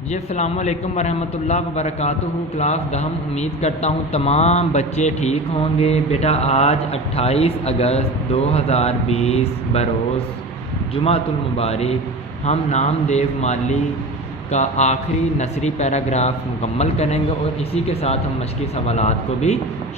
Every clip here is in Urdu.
جی السلام علیکم ورحمۃ اللہ وبرکاتہ۔ کلاس دہم، امید کرتا ہوں تمام بچے ٹھیک ہوں گے۔ بیٹا آج 28 اگست 2020 بروز جمعۃ المبارک ہم نام دیو مالی کا آخری نثری پیراگراف مکمل کریں گے اور اسی کے ساتھ ہم مشقی سوالات کو بھی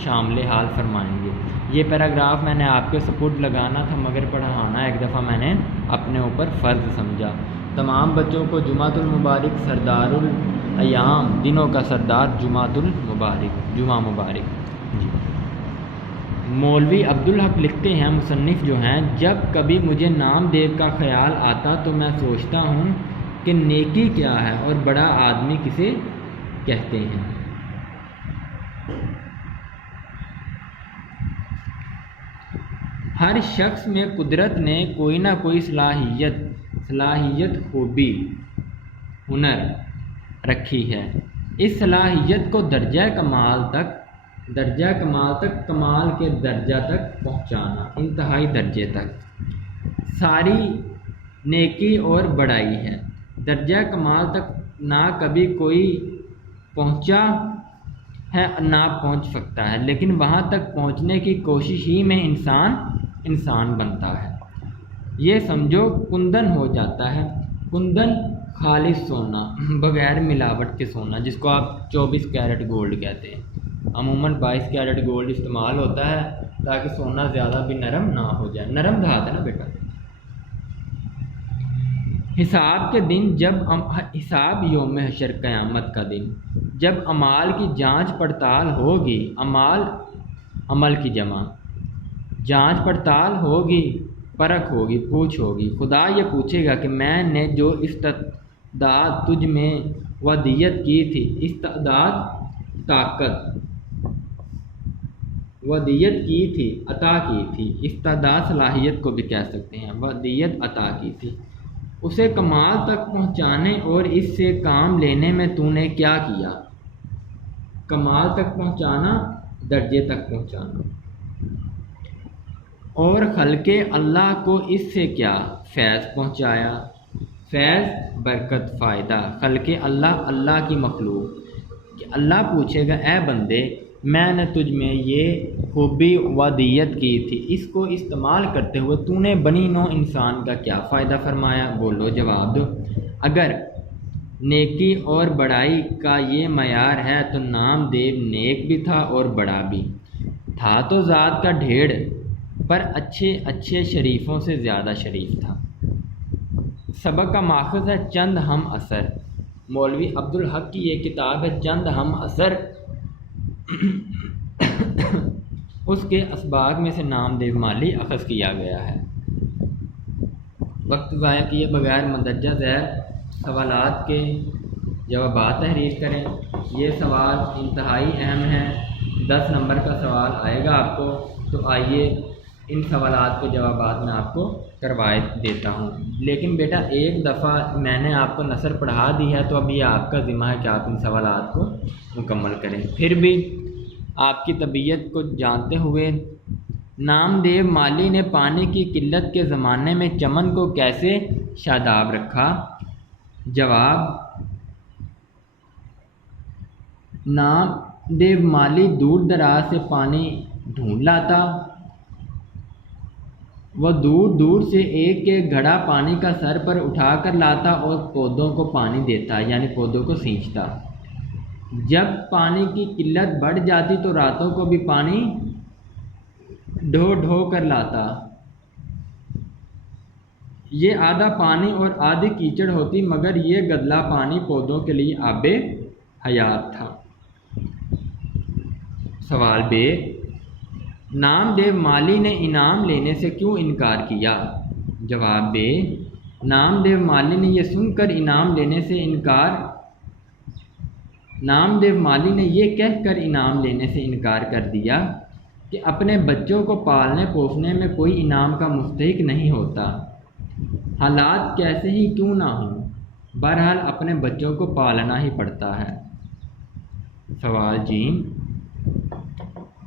شامل حال فرمائیں گے۔ یہ پیراگراف میں نے آپ کے سپرد لگانا تھا مگر پڑھانا ایک دفعہ میں نے اپنے اوپر فرض سمجھا۔ تمام بچوں کو جمعۃ المبارک، سردار الایام، دنوں کا سردار جمعۃ المبارک، جمعہ مبارک جی۔ مولوی عبدالحق لکھتے ہیں، مصنف جو ہیں، جب کبھی مجھے نام دیو کا خیال آتا تو میں سوچتا ہوں کہ نیکی کیا ہے اور بڑا آدمی کسے کہتے ہیں۔ ہر شخص میں قدرت نے کوئی نہ کوئی صلاحیت، خوبی، ہنر رکھی ہے۔ اس صلاحیت کو درجہ کمال تک، کمال کے درجہ تک پہنچانا، انتہائی درجے تک ساری نیکی اور بڑائی ہے۔ درجہ کمال تک نہ کبھی کوئی پہنچا ہے نہ پہنچ سکتا ہے، لیکن وہاں تک پہنچنے کی کوشش ہی میں انسان بنتا ہے۔ یہ سمجھو کندن ہو جاتا ہے۔ کندن خالص سونا، بغیر ملاوٹ کے سونا، جس کو آپ 24 کیرٹ گولڈ کہتے ہیں۔ عموماً 22 کیرٹ گولڈ استعمال ہوتا ہے تاکہ سونا زیادہ بھی نرم نہ ہو جائے۔ نرم دھات ہے نا بیٹا۔ حساب کے دن، حساب یوم حشر، قیامت کا دن، جب اعمال کی جانچ پڑتال ہوگی، عمل کی جمع، جانچ پڑتال ہوگی، پرکھ ہوگی، پوچھ ہوگی، خدا یہ پوچھے گا کہ میں نے جو استعداد تجھ میں ودیت کی تھی، استعداد طاقت، ودیت کی تھی، عطا کی تھی، استعداد صلاحیت کو بھی کہہ سکتے ہیں، ودیت عطا کی تھی، اسے کمال تک پہنچانے اور اس سے کام لینے میں تو نے کیا کیا؟ کمال تک پہنچانا، درجے تک پہنچانا۔ اور خلق اللہ کو اس سے کیا فیض پہنچایا؟ فیض، برکت، فائدہ۔ خلق اللہ، اللہ کی مخلوق، کہ اللہ پوچھے گا اے بندے، میں نے تجھ میں یہ خوبی ودیت کی تھی، اس کو استعمال کرتے ہوئے تو نے بنی نوع انسان کا کیا فائدہ فرمایا؟ بولو، جواب دو۔ اگر نیکی اور بڑائی کا یہ معیار ہے تو نام دیو نیک بھی تھا اور بڑا بھی تھا، تو ذات کا ڈھیر پر اچھے شریفوں سے زیادہ شریف تھا۔ سبق کا ماخذ ہے چند ہم اثر۔ مولوی عبدالحق کی یہ کتاب ہے چند ہم اثر۔ اس کے اسباق میں سے نام دیو مالی اخذ کیا گیا ہے۔ وقت ضائع کیے بغیر مندرجہ ذیل سوالات کے جوابات تحریر کریں۔ یہ سوال انتہائی اہم ہے، 10 نمبر کا سوال آئے گا آپ کو، تو آئیے ان سوالات کے جوابات میں آپ کو کروائے دیتا ہوں۔ لیکن بیٹا ایک دفعہ میں نے آپ کو نثر پڑھا دی ہے تو اب یہ آپ کا ذمہ ہے کہ آپ ان سوالات کو مکمل کریں۔ پھر بھی آپ کی طبیعت کو جانتے ہوئے، نام دیو مالی نے پانی کی قلت کے زمانے میں چمن کو کیسے شاداب رکھا؟ جواب، نام دیو مالی دور دراز سے پانی ڈھونڈ لاتا۔ وہ دور دور سے ایک ایک گھڑا پانی کا سر پر اٹھا کر لاتا اور پودوں کو پانی دیتا، یعنی پودوں کو سینچتا۔ جب پانی کی قلت بڑھ جاتی تو راتوں کو بھی پانی ڈھو کر لاتا۔ یہ آدھا پانی اور آدھی کیچڑ ہوتی، مگر یہ گدلا پانی پودوں کے لیے آب حیات تھا۔ سوال بے، نام دیو مالی نے انعام لینے سے کیوں انکار کیا؟ جواب بے، نام دیو مالی نے یہ سن کر انعام لینے سے نام دیو مالی نے یہ کہہ کر انعام لینے سے انکار کر دیا کہ اپنے بچوں کو پالنے پوسنے میں کوئی انعام کا مستحق نہیں ہوتا، حالات کیسے ہی کیوں نہ ہوں، بہرحال اپنے بچوں کو پالنا ہی پڑتا ہے۔ سوال جی،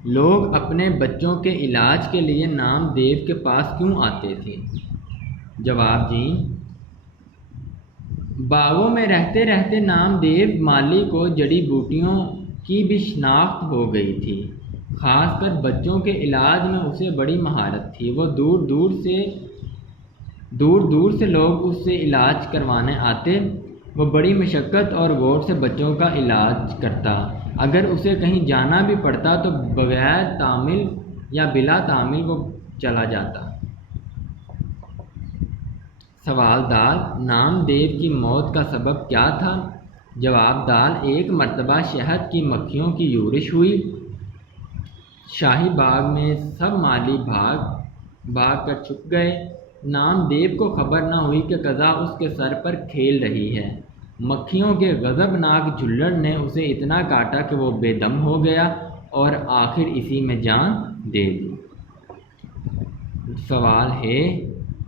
لوگ اپنے بچوں کے علاج کے لیے نام دیو کے پاس کیوں آتے تھے؟ جواب جی، باغوں میں رہتے رہتے نامدیو مالی کو جڑی بوٹیوں کی بھی شناخت ہو گئی تھی، خاص کر بچوں کے علاج میں اسے بڑی مہارت تھی۔ وہ دور دور سے لوگ اس سے علاج کروانے آتے، وہ بڑی مشقت اور غور سے بچوں کا علاج کرتا۔ اگر اسے کہیں جانا بھی پڑتا تو بغیر تعمیل یا بلا تعمیل وہ چلا جاتا۔ سوال دال، نامدیو کی موت کا سبب کیا تھا؟ جواب دال، ایک مرتبہ شہد کی مکھیوں کی یورش ہوئی۔ شاہی باغ میں سب مالی بھاگ کر چھپ گئے۔ نامدیو کو خبر نہ ہوئی کہ قضا اس کے سر پر کھیل رہی ہے۔ مکھیوں کے غضبناک جھلڑ نے اسے اتنا کاٹا کہ وہ بے دم ہو گیا اور آخر اسی میں جان دے دی۔ سوال ہے،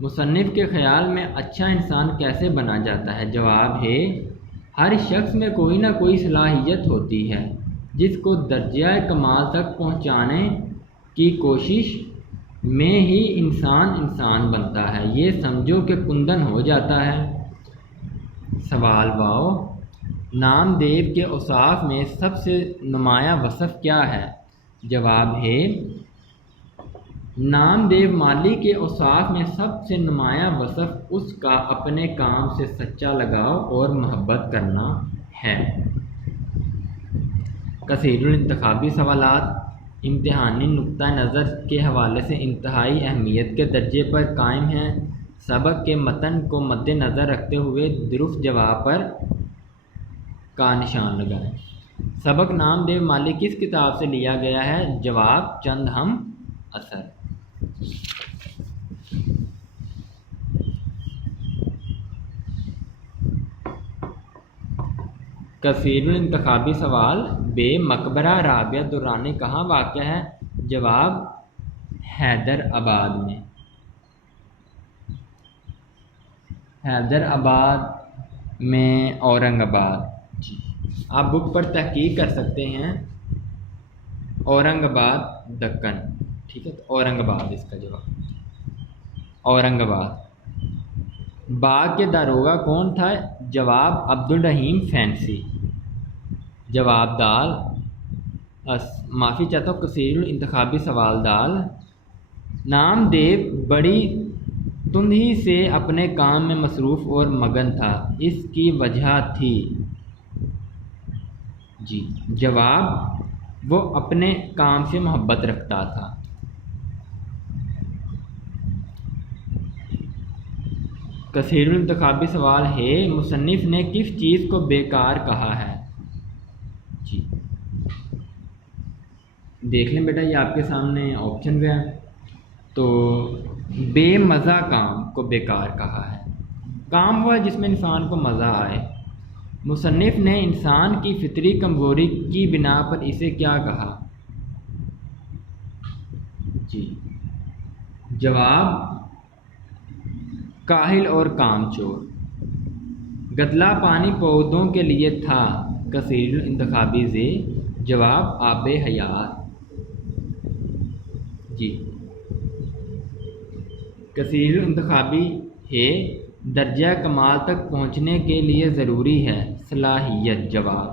مصنف کے خیال میں اچھا انسان کیسے بنا جاتا ہے؟ جواب ہے، ہر شخص میں کوئی نہ کوئی صلاحیت ہوتی ہے جس کو درجہ کمال تک پہنچانے کی کوشش میں ہی انسان بنتا ہے، یہ سمجھو کہ کندن ہو جاتا ہے۔ سوال واو، نامدیو کے اوصاف میں سب سے نمایاں وصف کیا ہے؟ جواب ہے، نامدیو مالی کے اوصاف میں سب سے نمایاں وصف اس کا اپنے کام سے سچا لگاؤ اور محبت کرنا ہے۔ کثیر الانتخابی سوالات امتحانی نقطہ نظر کے حوالے سے انتہائی اہمیت کے درجے پر قائم ہیں۔ سبق کے متن کو مد نظر رکھتے ہوئے درست جواب پر کا نشان لگائیں۔ سبق نامدیو مالی کس کتاب سے لیا گیا ہے؟ جواب، چند ہم اثر۔ کثیر الانتخابی سوال بے، مقبرہ رابعہ درانی کہاں واقع ہے؟ جواب، حیدر آباد میں۔ حیدر آباد میں اورنگ آباد۔ جی، آپ بک پر تحقیق کر سکتے ہیں، اورنگ آباد دکن، ٹھیک ہے، تو اورنگ آباد اس کا جواب، اورنگ آباد۔ باغ کے داروغہ کون تھا؟ جواب، عبدالرحیم فینسی۔ جواب دال، معافی چاہتا ہوں، کثیر الانتخابی سوال دال، نامدیو بڑی تندی سے اپنے کام میں مصروف اور مگن تھا، اس کی وجہ تھی؟ جی، جواب، وہ اپنے کام سے محبت رکھتا تھا۔ کثیر الانتخابی سوال ہے، مصنف نے کس چیز کو بیکار کہا ہے؟ جی، دیکھ لیں بیٹا، یہ آپ کے سامنے آپشن ہے، تو بے مزہ کام کو بیکار کہا ہے۔ کام وہ ہے جس میں انسان کو مزہ آئے۔ مصنف نے انسان کی فطری کمزوری کی بنا پر اسے کیا کہا؟ جی، جواب، کاہل اور کام چور۔ گدلا پانی پودوں کے لیے تھا، کثیر الانتخابی زی۔ جواب، آب حیات۔ جی، کثیر الانتخابی ہے، درجہ کمال تک پہنچنے کے لیے ضروری ہے صلاحیت۔ جواب،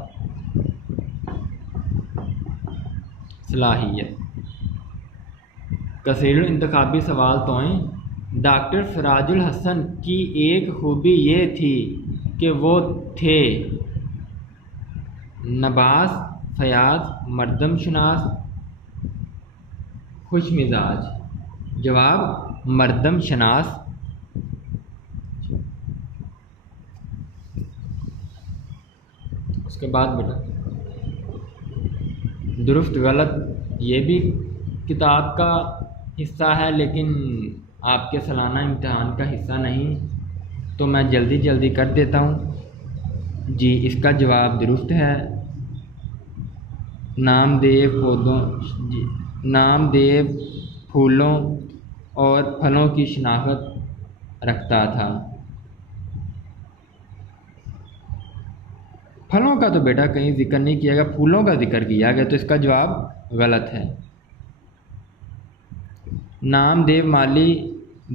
صلاحیت۔ کثیر الانتخابی سوال توئیں، ڈاکٹر سراج الحسن کی ایک خوبی یہ تھی کہ وہ تھے نباز، فیاض، مردم شناس، خوش مزاج۔ جواب، مردم شناس۔ اس کے بعد بیٹا درست غلط یہ بھی کتاب کا حصہ ہے لیکن آپ کے سالانہ امتحان کا حصہ نہیں، تو میں جلدی کر دیتا ہوں۔ جی، اس کا جواب درست ہے، نامدیو پھولوں اور پھلوں کی شناخت رکھتا تھا۔ پھلوں کا تو بیٹا کہیں ذکر نہیں کیا گیا، پھولوں کا ذکر کیا گیا، تو اس کا جواب غلط ہے۔ نامدیو مالی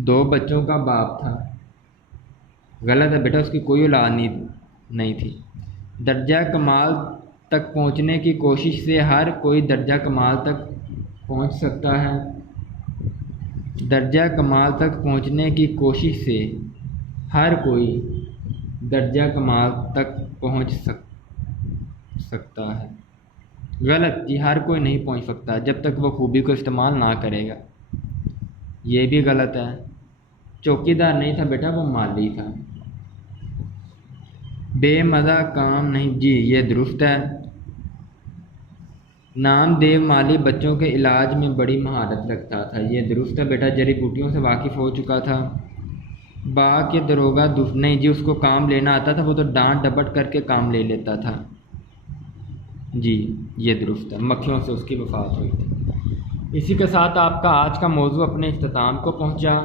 2 بچوں کا باپ تھا۔ غلط ہے بیٹا، اس کی کوئی اولاد نہیں تھی۔ درجہ کمال تک پہنچنے کی کوشش سے ہر کوئی درجہ کمال تک پہنچ سکتا ہے۔ درجہ کمال تک پہنچنے کی کوشش سے ہر کوئی درجہ کمال تک پہنچ سکتا ہے۔ غلط جی، ہر کوئی نہیں پہنچ سکتا جب تک وہ خوبی کو استعمال نہ کرے گا، یہ بھی غلط ہے۔ چوکیدار نہیں تھا بیٹا، وہ مالی تھا۔ بے مزہ کام نہیں، جی یہ درست ہے۔ نام دیو مالی بچوں کے علاج میں بڑی مہارت رکھتا تھا، یہ درست ہے بیٹا، جڑی بوٹیوں سے واقف ہو چکا تھا۔ باغ کے دروگا نہیں جی، اس کو کام لینا آتا تھا، وہ تو ڈانٹ ڈپٹ کر کے کام لے لیتا تھا، جی یہ درست ہے، مکھیوں سے اس کی وفات ہوئی تھی۔ اسی کے ساتھ آپ کا آج کا موضوع اپنے اختتام کو پہنچا۔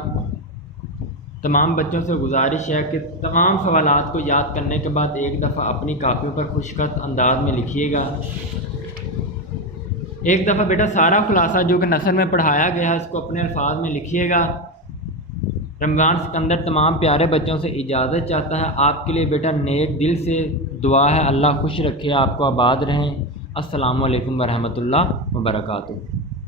تمام بچوں سے گزارش ہے کہ تمام سوالات کو یاد کرنے کے بعد ایک دفعہ اپنی کاپیوں پر خوشخط انداز میں لکھیے گا۔ ایک دفعہ بیٹا سارا خلاصہ جو کہ نثر میں پڑھایا گیا ہے اس کو اپنے الفاظ میں لکھیے گا۔ رمضان سکندر تمام پیارے بچوں سے اجازت چاہتا ہے۔ آپ کے لیے بیٹا نیک دل سے دعا ہے، اللہ خوش رکھے، آپ کو آباد رہیں۔ السلام علیکم ورحمۃ اللہ وبرکاتہ۔